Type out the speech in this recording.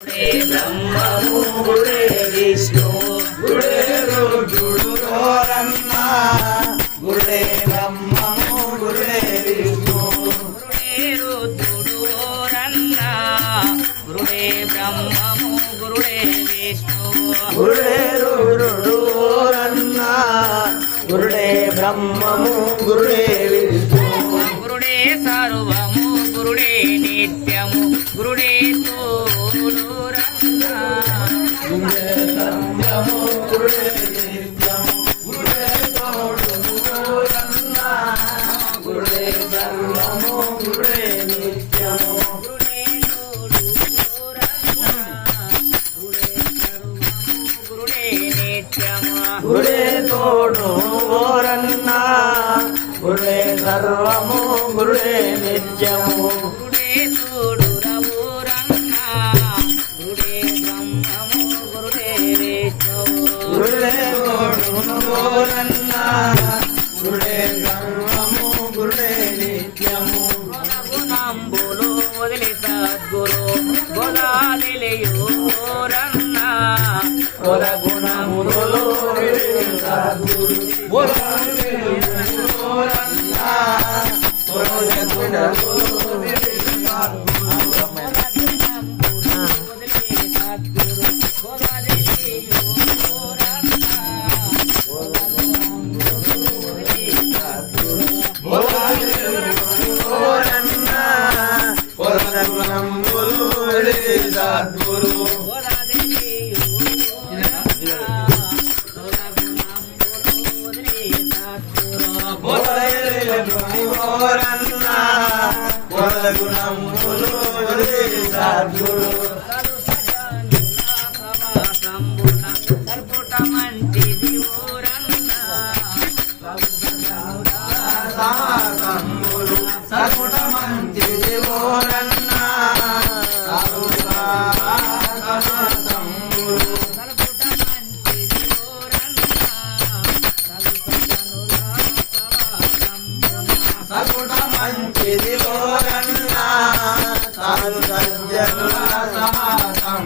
బ్రహ్మము గుడే విష్ణు గుడే రుద్రుడోరన్న గుడే బ్రహ్మము గుడే విష్ణు గుడే రుద్రుడోరన్న గుడే బ్రహ్మము గుడే విష్ణు గుడే రుద్రుడోరన్న గుడే బ్రహ్మము గుడే విష్ణు గురుడే సర్వము గురుడే నిత్యము గురుడే గుడే తోడు ఓరన్న గుడే సర్వము గుడే నిత్యము గుడే తోడు రవోరన్న గుడే బ్రహ్మము గుడే విష్ణువు గుడే తోడు ఓరన్న గుడే సర్వము గుడే నిత్యము గుణంబులు వదిలి సద్గురు గోదాలియోరన్న గోద గుణములు మంచిది ఓరన్నా సారు సజ్జనుల సమాసం